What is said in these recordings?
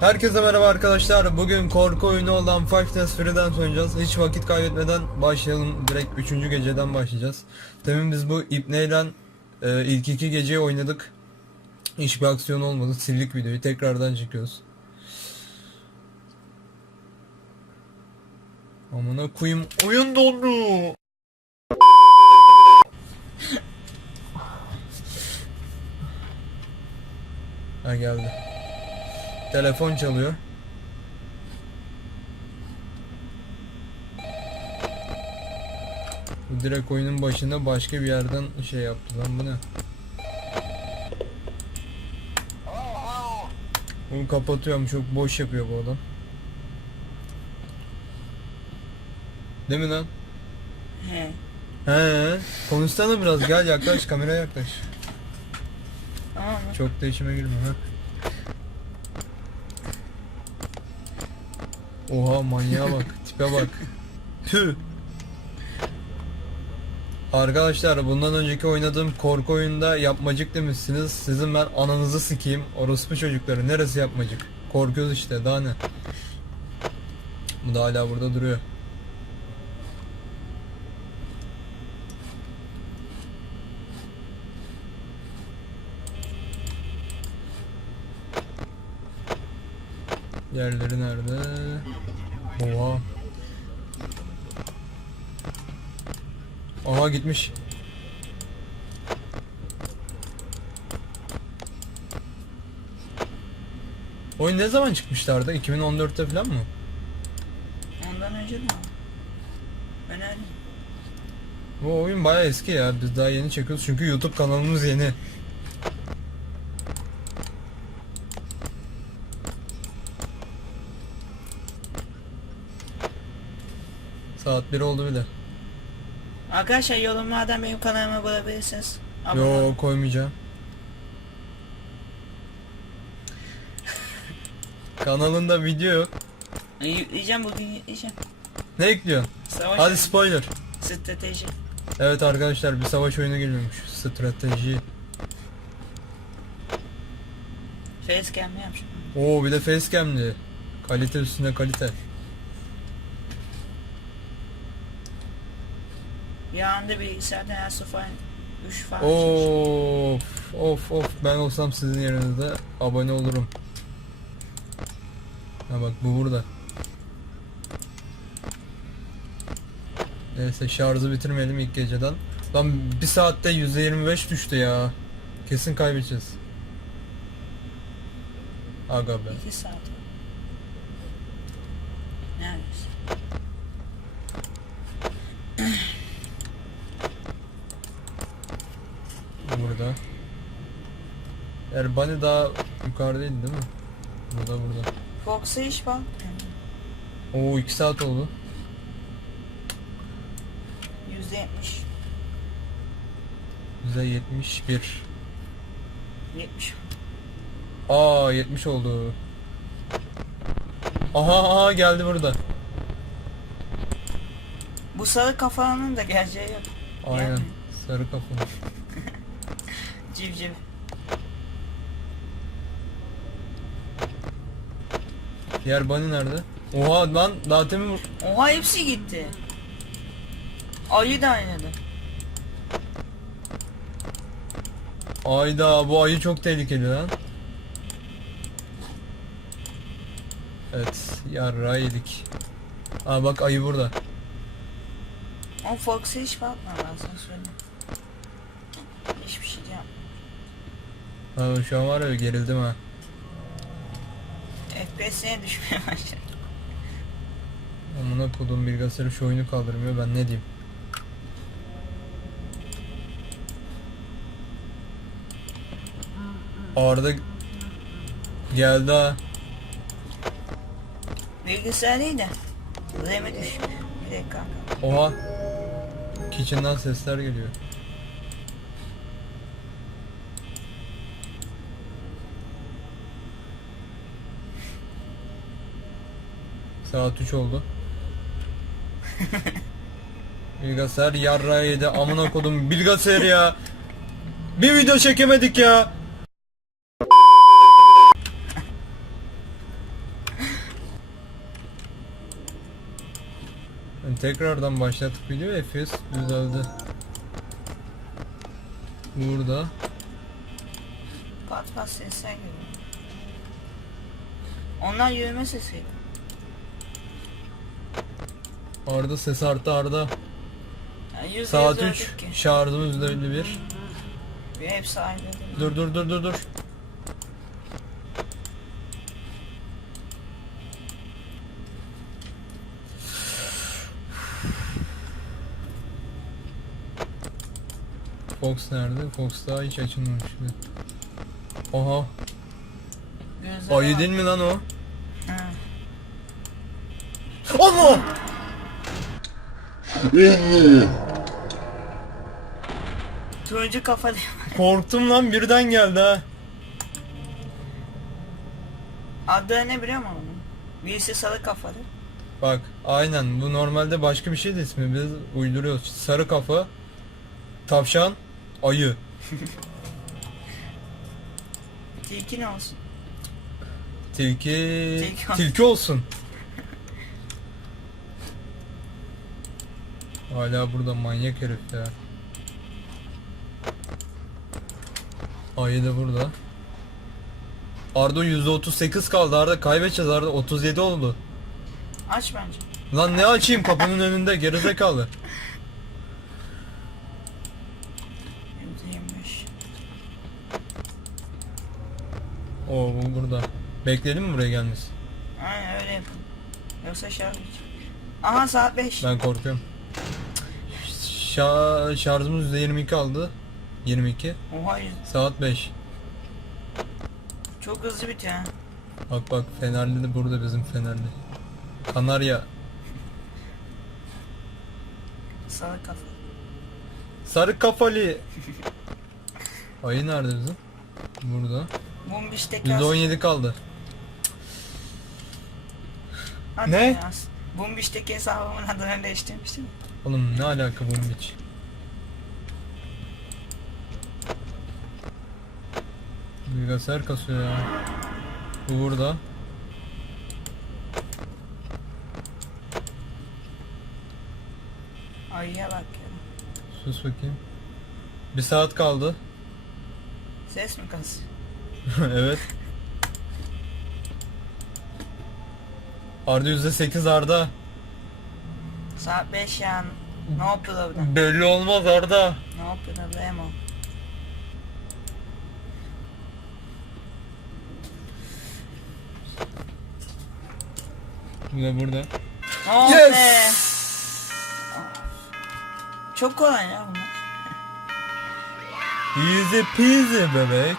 Herkese merhaba arkadaşlar. Bugün korku oyunu olan Five Nights Freddy's oynayacağız. Hiç vakit kaybetmeden başlayalım. Direkt 3. geceden başlayacağız. Demin biz bu İbne'yle e, ilk iki geceyi oynadık. Hiçbir aksiyon olmadı. Sildik videoyu. Tekrardan çekiyoruz. Amına koyayım. Oyun dondu. Ha geldi. Telefon çalıyor. Bu direkt oyunun başında başka bir yerden şey yaptı lan bu ne? Bunu kapatıyorum çok boş yapıyor bu adam. Değil mi lan? He. He, konuşsana biraz gel yaklaş kameraya yaklaş. Tamam? Çok da işime girme ha. Oha manyağa bak, tipe bak. Tüh. Arkadaşlar bundan önceki oynadığım korku oyunda yapmacık demişsiniz. Sizin ben ananızı sikeyim. Orospu çocukları neresi yapmacık? Korkuyoruz işte daha ne? Bu da hala burada duruyor. Yerleri nerede? Oha. Aha gitmiş. Oyun ne zaman çıkmışlardı? 2014'te falan mı? Ondan önce mi? Ben. Bu oyun bayağı eski ya. Biz daha yeni çekiyoruz çünkü YouTube kanalımız yeni. Saat 1 oldu bile. Arkadaşlar yorumlardan benim kanalıma bulabilirsiniz. Abone. Yo koymayacağım. Kanalında video yok. Yükleyeceğim bugün yükleyeceğim. Ne ekliyorsun? Savaş Hadi spoiler. strateji. Evet arkadaşlar bir savaş oyunu geliyormuş. Strateji. Facecam yapmışım? Oo bir de facecam'li. Kalite üstüne kalite. Anda bilgisayardan her falan 3 falan. Of of of ben olsam sizin yerinizde abone olurum. Ha bak bu burada. Neyse şarjı bitirmeyelim ilk geceden. Lan bir saatte %25 düştü ya. Kesin kaybedeceğiz. Aga be. 2 saat. Neredesin? Burada. Erbani daha yukarıdaydı değil mi? Burada burada. Fox'a iş bak. Oo 2 saat oldu. %70. Bize 71. 70. Aa 70 oldu. Aha aha geldi burada. Bu sarı kafanın da geleceği yok. Aynen. Yani. Sarı kafalı. Civciv. Diğer bunny nerede? Oha lan daha demin Oha hepsi gitti. Ayı da oynadı. Ayda bu ayı çok tehlikeli lan. Evet yarra yedik. Aa bak ayı burada. O Fox'a hiç bakma ben sana söyleyeyim. Hiçbir şey yapma. Ha, şu an var ya gerildim ha. FPS'ine düşmeye başladı. Amına kodum bilgisayarı şu oyunu kaldırmıyor ben ne diyeyim. Arda geldi ha. Bilgisayar değil de. RAM'e düşmüş. Bir dakika. Oha. Kitchen'dan sesler geliyor. Saat 3 oldu. Bilgisayar yarra yedi amına kodum bilgisayar ya. Bir video çekemedik ya. Yani tekrardan başlattık video Efes düzeldi. Burada. Pat pat sesler geliyor. Onlar yürüme sesiydi. Arda ses arttı Arda. Yani Saat yüz 3. öldük ki. Şarjımız %51. Bir hepsi aynı. Dur dur dur dur dur. Fox nerede? Fox daha hiç açılmamış. bile. Oha. Gözler Ayı değil mi lan o? Ha. Allah! Turuncu kafa diyor. Korktum lan birden geldi ha. Adı ne biliyor musun onun? Birisi sarı kafalı. Bak aynen bu normalde başka bir şey de ismi biz uyduruyoruz. Sarı kafa, tavşan, ayı. Tilki ne olsun? Tilki Tilki. tilki olsun. Hala burada manyak herif ya. Ayı da burada. Arda %38 kaldı Arda kaybedeceğiz Arda 37 oldu. Aç bence. Lan ne açayım kapının önünde gerizekalı. %25. Oo bu burada. Bekledim mi buraya gelmesi? Aynen öyle yapın. Yoksa şarj bitecek. Aha saat 5. Ben korkuyorum. Şa şarjımız %22 kaldı. 22. Oha Saat 5. çok hızlı bitiyor ha. Bak bak Fenerli de burada bizim Fenerli. Kanarya. Sarı kafa. Sarı kafalı. Ayı nerede bizim? Burada. Bumbiş tekas. %17 kaldı. Hadi Ne? ya. Bumbiş'teki hesabımın adını değiştirmiştim. Oğlum ne alaka bu biç? Bilgisayar kasıyor ya. Bu burada. Ayıya bak ya. Sus bakayım. Bir saat kaldı. Ses mi kasıyor? evet. Arda %8 Arda. Saat 5 yani. No problem. Belli olmaz Arda. No problemo. Bu da burada. Oh Yes! be. Çok kolay ya bunlar. Easy peasy bebek.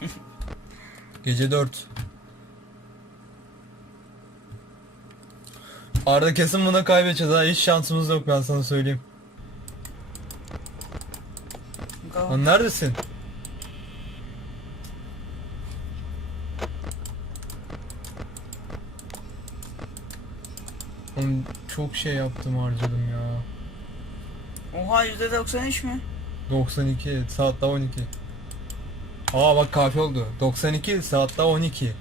Gece 4. Arda kesin buna kaybedeceğiz ha hiç şansımız yok ben sana söyleyeyim. Go. Lan neredesin? Oğlum çok şey yaptım harcadım ya. Oha %93 mü? 92 saat daha 12. Aa bak kafi oldu. 92 saat daha 12.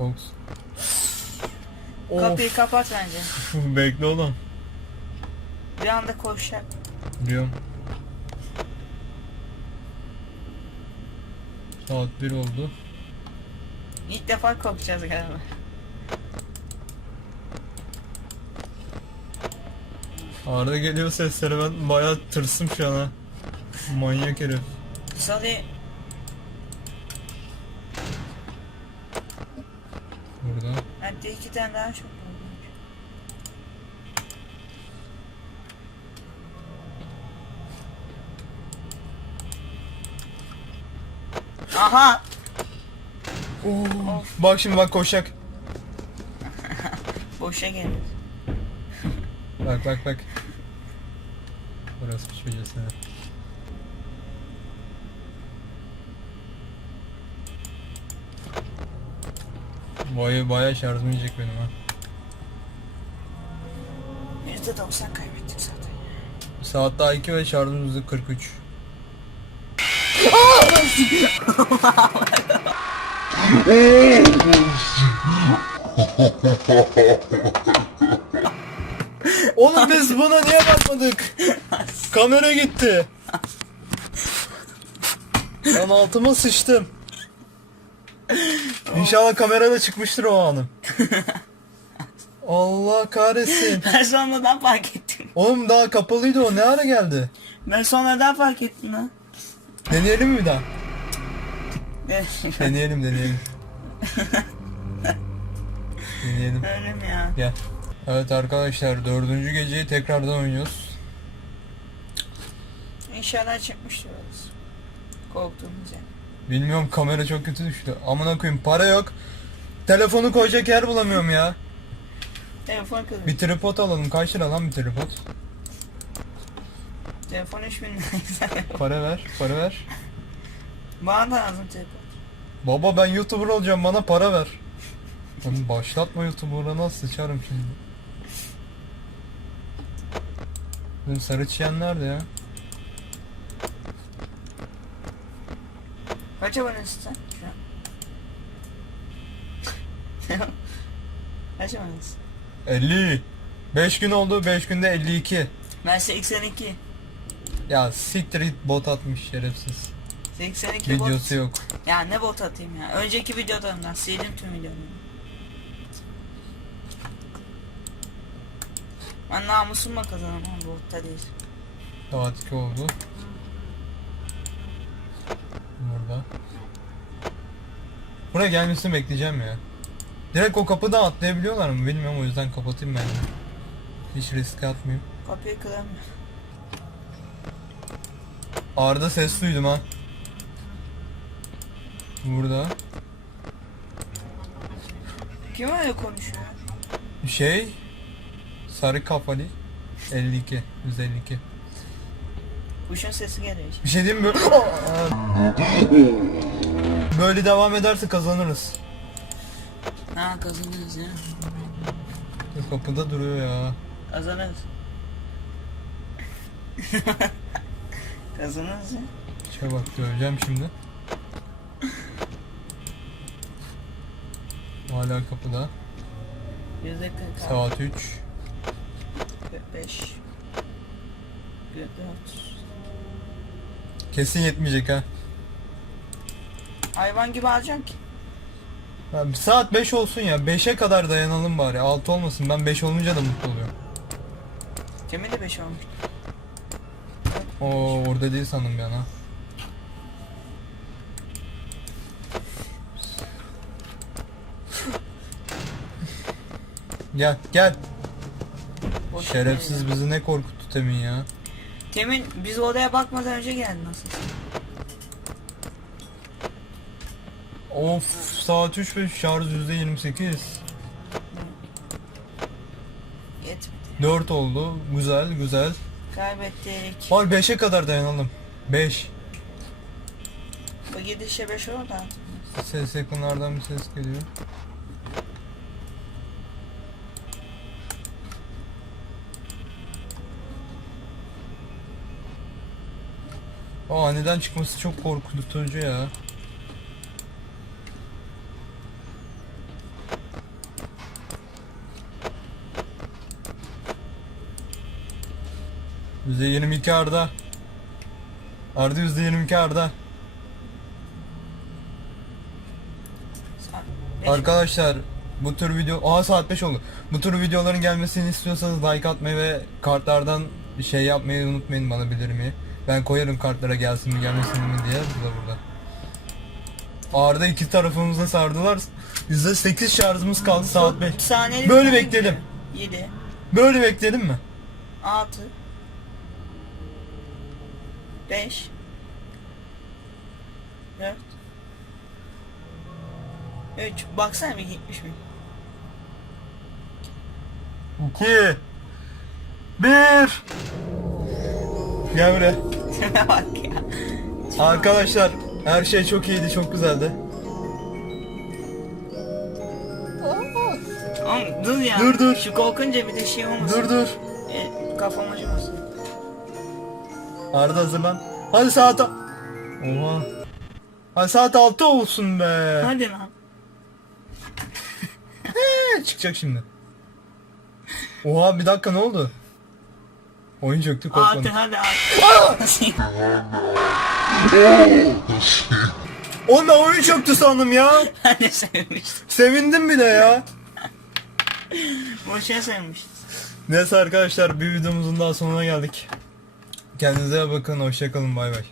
Fox. Of. Kapıyı kapat bence. Bekle oğlum. Bir anda koşacak. Biliyorum. Saat 1 oldu. İlk defa korkacağız galiba. Arda geliyor sesleri ben bayağı tırsım şu an ha. Manyak herif. Sally Burada. Hatta iki tane daha çok oldu. Aha! Of. Bak şimdi bak koşacak. Boşa geldi. Bak bak bak. Burası çocuğu Baya baya şarjım yiyecek benim ha. %90 kaybettik zaten. Saat daha 2 ve şarjımız da 43. Oğlum biz buna niye bakmadık? Kamera gitti. Ben altıma sıçtım. İnşallah kamerada çıkmıştır o anım. Allah kahretsin. Ben sonradan fark ettim. Oğlum daha kapalıydı o ne ara geldi? Ben sonradan fark ettim lan. Deneyelim mi bir daha? Deneyelim deneyelim. deneyelim. Öyle mi ya? Gel. Evet arkadaşlar dördüncü geceyi tekrardan oynuyoruz. İnşallah çıkmıştır orası. Korktuğumuz yer. Bilmiyorum kamera çok kötü düştü. Amına koyayım para yok. Telefonu koyacak yer bulamıyorum ya. Telefon kızım. Bir tripod alalım. Kaç lira lan bir tripod? Telefon 3000 lira. Para ver, para ver. Bana da lazım telefon. Baba ben YouTuber olacağım bana para ver. Oğlum başlatma YouTuber'ına sıçarım şimdi. Benim sarı çiyen nerede ya? Kaç abonesin sen? Kaç abonesin? 50. 5 gün oldu 5 günde 52. Ben 82. Ya siktir git bot atmış şerefsiz. 82 Videosu bot. yok. Ya ne bot atayım ya. Önceki videolarımdan sildim tüm videolarımı. Ben namusumla kazanamam botta değil. Saat 2 oldu. Burada. Buraya gelmesini bekleyeceğim ya. Direkt o kapıdan atlayabiliyorlar mı bilmiyorum o yüzden kapatayım ben. de. Hiç riske atmayayım. Kapıyı kıramıyorum. Arda ses duydum ha. Burada. Kim öyle konuşuyor? Şey. Sarı kafalı. 52. 152. Kuşun sesi geliyor. Bir şey diyeyim mi? Böyle devam ederse kazanırız. Ha kazanırız ya. Dur, Kapıda duruyor ya. Kazanırız. kazanırız ya. Şey bak göreceğim şimdi. Hala kapıda. Yüzde kırk altı, Saat 3. kırk beş, kırk dört. Kesin yetmeyecek ha. Hayvan gibi alacaksın ki. Ya bir saat 5 olsun ya. 5'e kadar dayanalım bari. 6 olmasın. Ben 5 olunca da mutlu oluyorum. Cemil de beş olmuş. Oo orada değil sandım bir an ha. Gel gel. Şerefsiz bizi ne korkuttu temin ya. Cemil biz odaya bakmadan önce geldi nasıl? Of saat 3 ve şarj %28. Yetmedi. 4 oldu. Güzel güzel. Kaybettik. Var 5'e kadar dayanalım. 5. Bu gidişe beş olur da. Ses yakınlardan bir ses geliyor. O aniden çıkması çok korkutucu ya. %22 Arda. Arda %22 Arda. Arkadaşlar bu tür video Aa saat 5 oldu. Bu tür videoların gelmesini istiyorsanız like atmayı ve kartlardan bir şey yapmayı unutmayın bana bildirmeyi. Ben koyarım kartlara gelsin mi gelmesin mi diye burada burada. Arda iki tarafımıza sardılar. %8 şarjımız kaldı saat 5. Saniyeli Böyle bekledim. 7 Böyle bekledim mi? 6 5 4 3 Baksana bir gitmiş mi? 2 1 Gel buraya. Bak ya. Arkadaşlar her şey çok iyiydi, çok güzeldi. Oğlum dur ya. Dur, dur. Şu korkunca bir de şey olmasın. Dur dur. E, kafam acımasın. Arda hazırlan. Hadi saat... a- Oha. Hadi saat 6 olsun be. Hadi lan. çıkacak şimdi. Oha bir dakika ne oldu? Oyun çöktü Hadi korkmadım. hadi hadi. Oğlum ben oyun çöktü sandım ya. de sevmiştim. Sevindim bile ya. Boşuna sevmiştim. Neyse arkadaşlar bir videomuzun daha sonuna geldik. Kendinize bakın hoşçakalın bay bay.